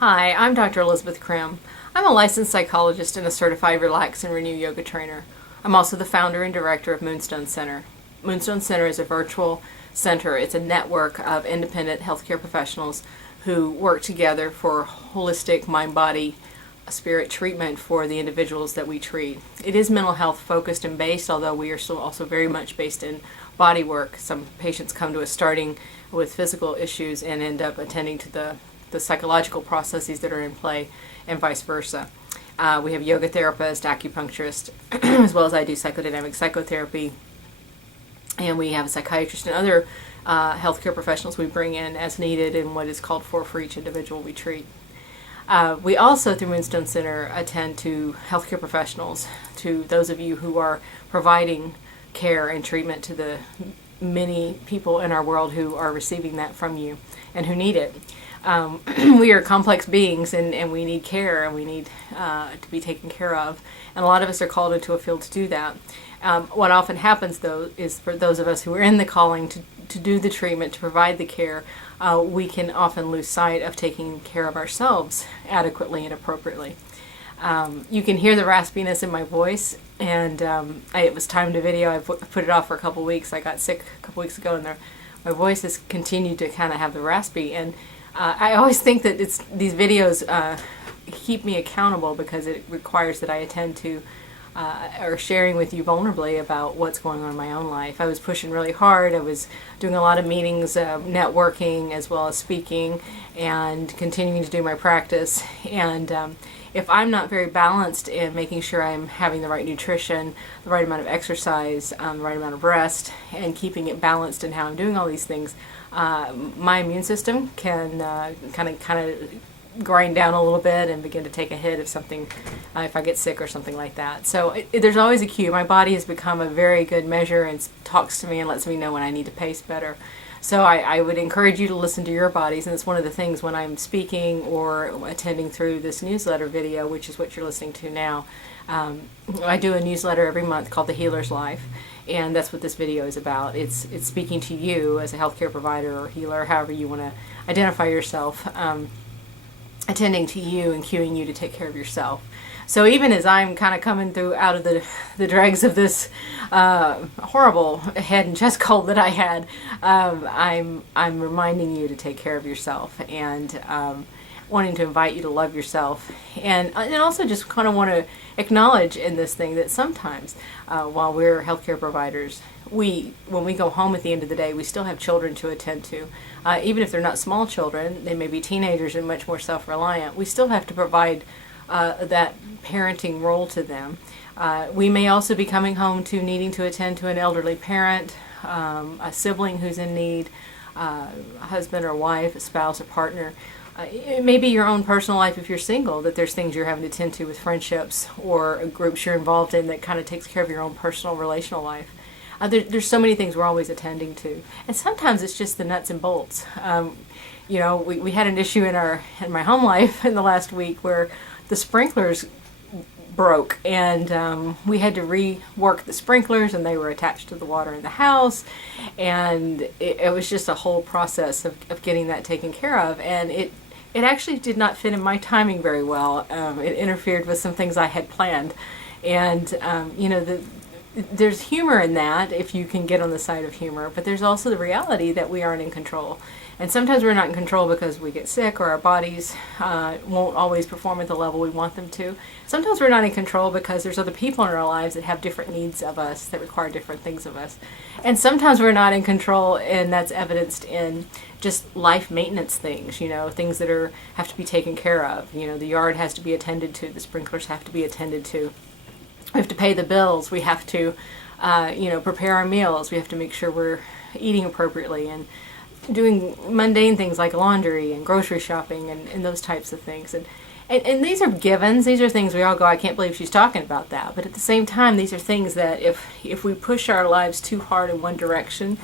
Hi, I'm Dr. Elisabeth Crim. I'm a licensed psychologist and a certified Relax and Renew yoga trainer. I'm also the founder and director of Moonstone Center. Moonstone Center is a virtual center. It's a network of independent healthcare professionals who work together for holistic mind, body, spirit treatment for the individuals that we treat. It is mental health focused and based, although we are still also very much based in body work. Some patients come to us starting with physical issues and end up attending to the psychological processes that are in play, and vice versa. We have yoga therapists, acupuncturists, as well as I do psychodynamic psychotherapy, and we have a psychiatrist and other healthcare professionals we bring in as needed in what is called for each individual we treat. We also, through Moonstone Center, attend to healthcare professionals, to those of you who are providing care and treatment to the many people in our world who are receiving that from you and who need it. We are complex beings, and we need care, and we need to be taken care of. And a lot of us are called into a field to do that. What often happens, though, is for those of us who are in the calling to do the treatment, to provide the care, we can often lose sight of taking care of ourselves adequately and appropriately. You can hear the raspiness in my voice, and it was time to video. I put it off for a couple weeks. I got sick a couple weeks ago, and my voice has continued to kind of have the raspy. And I always think that these videos keep me accountable because it requires that I attend to or sharing with you vulnerably about what's going on in my own life. I was pushing really hard. I was doing a lot of meetings, networking, as well as speaking, and continuing to do my practice. And if I'm not very balanced in making sure I'm having the right nutrition, the right amount of exercise, the right amount of rest, and keeping it balanced in how I'm doing all these things, my immune system can kind of grind down a little bit and begin to take a hit if I get sick or something like that. So there's always a cue. My body has become a very good measure and talks to me and lets me know when I need to pace better. So I would encourage you to listen to your bodies, and it's one of the things when I'm speaking or attending through this newsletter video, which is what you're listening to now. I do a newsletter every month called The Healer's Life, and that's what this video is about. It's speaking to you as a healthcare provider or healer, however you want to identify yourself, attending to you and cueing you to take care of yourself. So even as I'm kind of coming through out of the dregs of this horrible head and chest cold that I had, I'm reminding you to take care of yourself, and wanting to invite you to love yourself, and also just kind of want to acknowledge in this thing that sometimes while we're healthcare providers, when we go home at the end of the day, we still have children to attend to. Even if they're not small children, they may be teenagers and much more self-reliant. We still have to provide that parenting role to them. We may also be coming home to needing to attend to an elderly parent, a sibling who's in need, a husband or wife, a spouse, a partner. It may be your own personal life if you're single, that there's things you're having to attend to with friendships or groups you're involved in that kind of takes care of your own personal relational life. There's so many things we're always attending to, and sometimes it's just the nuts and bolts. We had an issue in my home life in the last week where the sprinklers broke, and we had to rework the sprinklers, and they were attached to the water in the house, and it was just a whole process of getting that taken care of, and it actually did not fit in my timing very well. It interfered with some things I had planned, and there's humor in that if you can get on the side of humor, but there's also the reality that we aren't in control. And sometimes we're not in control because we get sick or our bodies won't always perform at the level we want them to. Sometimes we're not in control because there's other people in our lives that have different needs of us, that require different things of us. And sometimes we're not in control, and that's evidenced in just life maintenance things, things that have to be taken care of. The yard has to be attended to, the sprinklers have to be attended to. We have to pay the bills. We have to, prepare our meals. We have to make sure we're eating appropriately and doing mundane things like laundry and grocery shopping and those types of things. And these are givens. These are things we all go, I can't believe she's talking about that. But at the same time, these are things that if we push our lives too hard in one direction,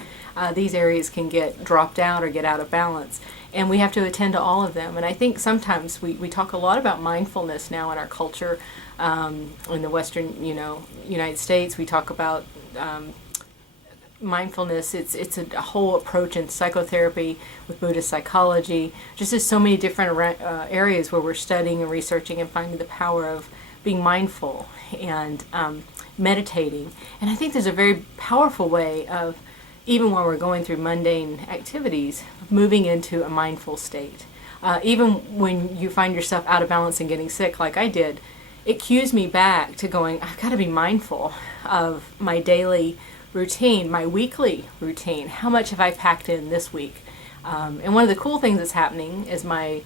these areas can get dropped out or get out of balance. And we have to attend to all of them. And I think sometimes we talk a lot about mindfulness now in our culture. In the Western, United States, we talk about mindfulness. It's a whole approach in psychotherapy with Buddhist psychology. Just there's so many different areas where we're studying and researching and finding the power of being mindful and meditating. And I think there's a very powerful way of, even while we're going through mundane activities, moving into a mindful state. Even when you find yourself out of balance and getting sick, like I did, it cues me back to going, I've got to be mindful of my daily routine, my weekly routine. How much have I packed in this week? And one of the cool things that's happening is my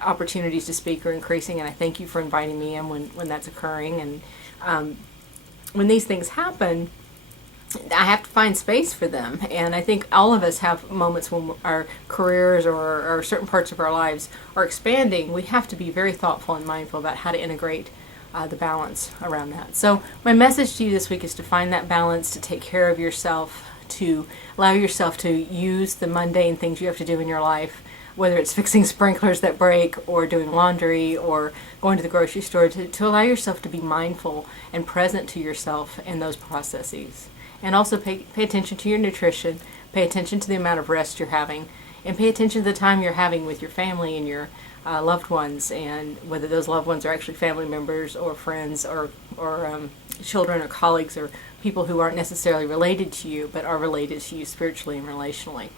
opportunities to speak are increasing, and I thank you for inviting me in when that's occurring. And when these things happen, I have to find space for them. And I think all of us have moments when our careers or certain parts of our lives are expanding. We have to be very thoughtful and mindful about how to integrate the balance around that. So my message to you this week is to find that balance, to take care of yourself, to allow yourself to use the mundane things you have to do in your life, whether it's fixing sprinklers that break or doing laundry or going to the grocery store, to allow yourself to be mindful and present to yourself in those processes. And also pay attention to your nutrition, pay attention to the amount of rest you're having, and pay attention to the time you're having with your family and your loved ones, and whether those loved ones are actually family members or friends or children or colleagues or people who aren't necessarily related to you but are related to you spiritually and relationally.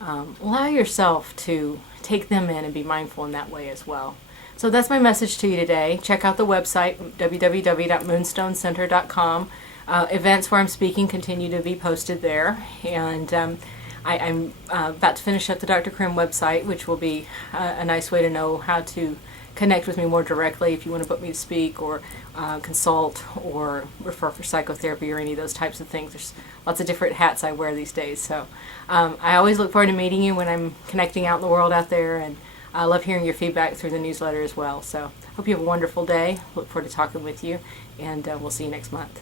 Allow yourself to take them in and be mindful in that way as well. So that's my message to you today. Check out the website, www.moonstonecenter.com. Events where I'm speaking continue to be posted there, and I'm about to finish up the Dr. Crim website, which will be a nice way to know how to connect with me more directly if you want to book me to speak or consult or refer for psychotherapy or any of those types of things. There's lots of different hats I wear these days. So I always look forward to meeting you when I'm connecting out in the world out there, and I love hearing your feedback through the newsletter as well. So hope you have a wonderful day. Look forward to talking with you, and we'll see you next month.